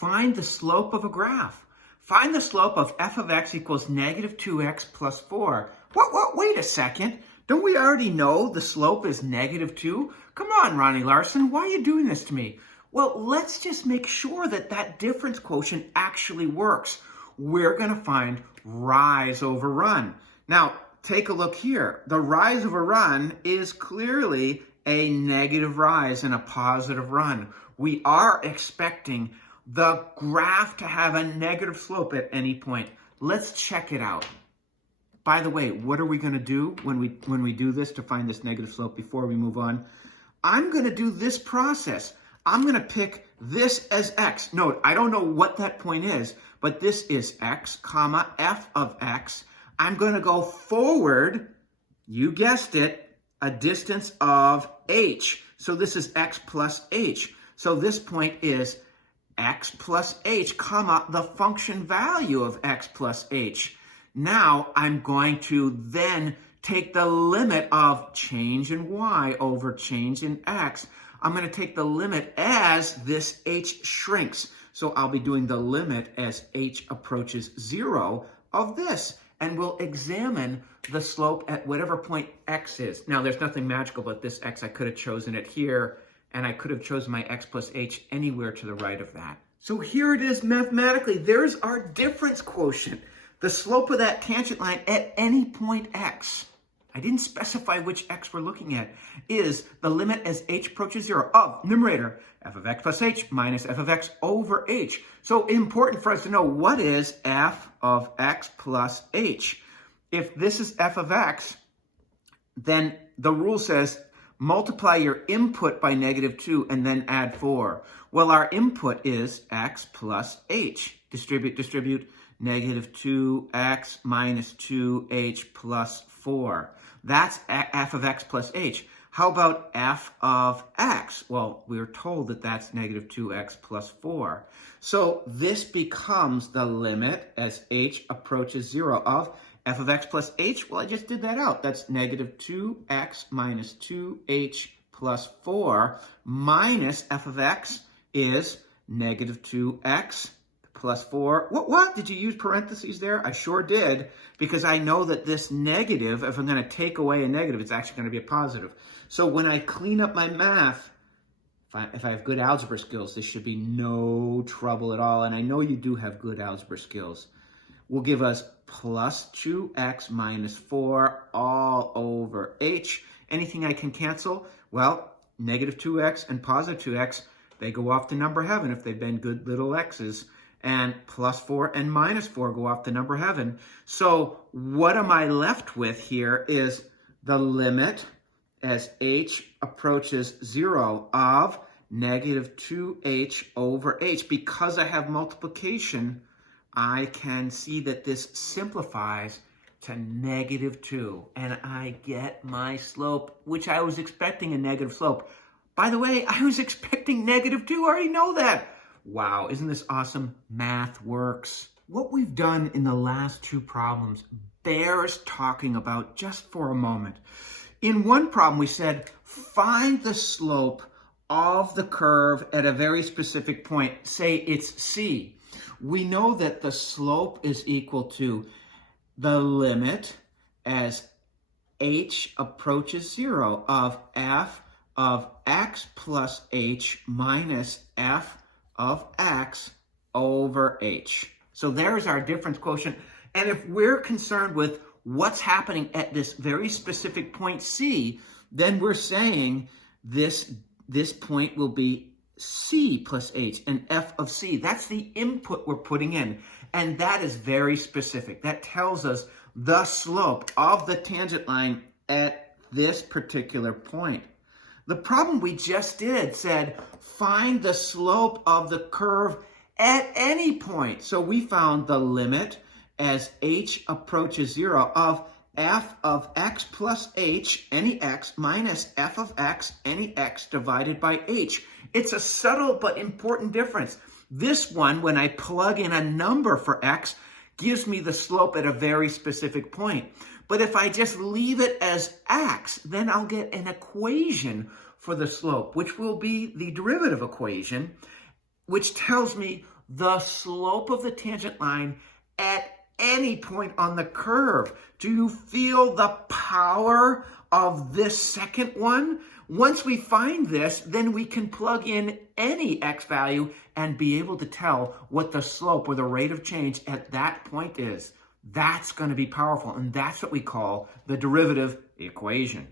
Find the slope of a graph. Find the slope of f of x equals negative 2x plus 4. What? Wait a second. Don't we already know the slope is negative 2? Come on, Ronnie Larson, why are you doing this to me? Well, let's just make sure that that difference quotient actually works. We're going to find rise over run. Now, take a look here. The rise over run is clearly a negative rise and a positive run. We are expecting the graph to have a negative slope at any point. Let's check it out. By the way, what are we going to do when we do this to find this negative slope before we move on? I'm going to do this process. I'm going to pick this as x. Note, I don't know what that point is, but this is x, comma, f of x. I'm going to go forward, you guessed it, a distance of h. So this is x plus h. So this point is x plus h, comma, the function value of x plus h. Now I'm going to then take the limit of change in y over change in x. I'm going to take the limit as this h shrinks. So I'll be doing the limit as h approaches 0 of this. And we'll examine the slope at whatever point x is. Now, there's nothing magical about this x. I could have chosen it here, and I could have chosen my x plus h anywhere to the right of that. So here it is mathematically. There's our difference quotient. The slope of that tangent line at any point x, I didn't specify which x we're looking at, is the limit as h approaches 0 of numerator f of x plus h minus f of x over h. So important for us to know, what is f of x plus h? If this is f of x, then the rule says multiply your input by negative 2 and then add 4. Well, our input is x plus h. Distribute, negative 2x minus 2h plus 4. That's f of x plus h. How about f of x? Well, we're told that that's negative 2x plus 4. So this becomes the limit as h approaches 0 of f of x plus h. Well, I just did that out. That's negative 2x minus 2h plus 4 minus f of x is negative 2x plus 4. What? Did you use parentheses there? I sure did, because I know that this negative, if I'm going to take away a negative, it's actually going to be a positive. So when I clean up my math, if I have good algebra skills, this should be no trouble at all. And I know you do have good algebra skills. Will give us plus 2x minus 4 all over h. Anything I can cancel? Well, negative 2x and positive 2x, they go off to number heaven if they've been good little x's. And plus 4 and minus 4 go off to number heaven. So what am I left with here is the limit as h approaches 0 of negative 2h over h. Because I have multiplication, I can see that this simplifies to negative 2. And I get my slope, which I was expecting a negative slope. By the way, I was expecting negative 2. I already know that. Wow, isn't this awesome? Math works. What we've done in the last two problems bears talking about just for a moment. In one problem, we said, find the slope of the curve at a very specific point. Say it's C. We know that the slope is equal to the limit as h approaches 0 of f of x plus h minus f of x over h. So there's our difference quotient. And if we're concerned with what's happening at this very specific point C, then we're saying this point will be C plus h, and f of c. That's the input we're putting in. And that is very specific. That tells us the slope of the tangent line at this particular point. The problem we just did said, find the slope of the curve at any point. So we found the limit as h approaches 0 of f of x plus h, any x, minus f of x, any x, divided by h. It's a subtle but important difference. This one, when I plug in a number for x, gives me the slope at a very specific point. But if I just leave it as x, then I'll get an equation for the slope, which will be the derivative equation, which tells me the slope of the tangent line at any point on the curve. Do you feel the power of this second one? Once we find this, then we can plug in any x value and be able to tell what the slope or the rate of change at that point is. That's going to be powerful, and that's what we call the derivative equation.